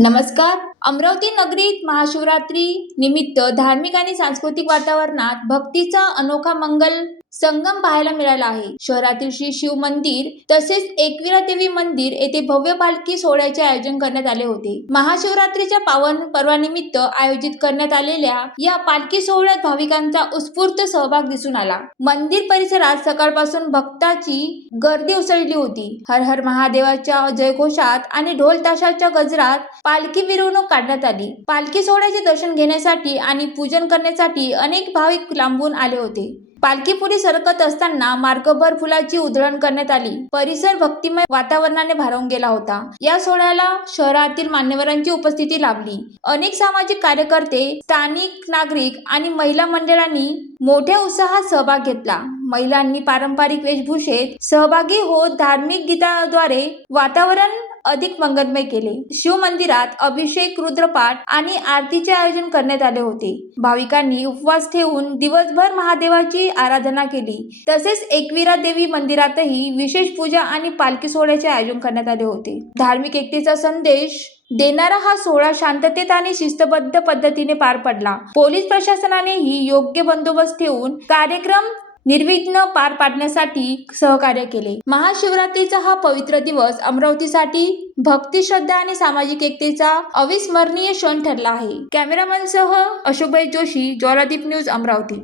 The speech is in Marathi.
नमस्कार अमरावती नगरीत महाशिवरात्री निमित्त धार्मिक आणि सांस्कृतिक वातावरणात भक्तीचा अनोखा मंगल संगम पाहायला मिळाला आहे. शहरातील श्री शिव मंदिर तसेच एकविरा देवी मंदिर येथे भव्य पालखी सोहळ्याचे आयोजन करण्यात आले होते. महाशिवरात्रीच्या पावन पर्वानिमित्त आयोजित करण्यात आलेल्या या पालखी सोहळ्यात भाविकांचा उत्स्फूर्त सहभाग दिसून आला. मंदिर परिसरात सकाळपासून भक्ताची गर्दी उसळली होती. हर हर महादेवाच्या जयघोषात आणि ढोल ताशाच्या गजरात पालखी मिरवणूक काढण्यात आली. पालखी सोहळ्याचे दर्शन घेण्यासाठी आणि पूजन करण्यासाठी अनेक भाविक लांबून आले होते. पालखी पुढे सरकत असताना मार्गभर फुलाची उधळण करण्यात आली. परिसर भक्तिमय वातावरणाने भारावून गेला होता. या सोहळ्याला शहरातील मान्यवरांची उपस्थिती लाभली. अनेक सामाजिक कार्यकर्ते स्थानिक नागरिक आणि महिला मंडळांनी मोठ्या उत्साहात सहभाग घेतला. महिलांनी पारंपरिक वेशभूषेत सहभागी होत धार्मिक गीताद्वारे वातावरण अधिक मंगलमय केले. शिव मंदिरात अभिषेक रुद्रपाठ आणि आरतीचे आयोजन करण्यात आले होते. भाविकांनी उपवास ठेवून दिवसभर महादेवाची आराधना केली. तसेच एकविरा देवी मंदिरातही विशेष पूजा आणि पालखी सोहळ्याचे आयोजन करण्यात आले होते. धार्मिक एकतेचा संदेश देणारा हा सोहळा शांततेत आणि शिस्तबद्ध पद्धतीने पार पडला. पोलीस प्रशासनानेही योग्य बंदोबस्त ठेवून कार्यक्रम निर्विघ्न पार पाडण्यासाठी सहकार्य केले. महाशिवरात्रीचा हा पवित्र दिवस अमरावतीसाठी भक्ती श्रद्धा आणि सामाजिक एकतेचा अविस्मरणीय क्षण ठरला आहे. कॅमेरामॅनसह अशोकभाई जोशी ज्वालादीप न्यूज अमरावती.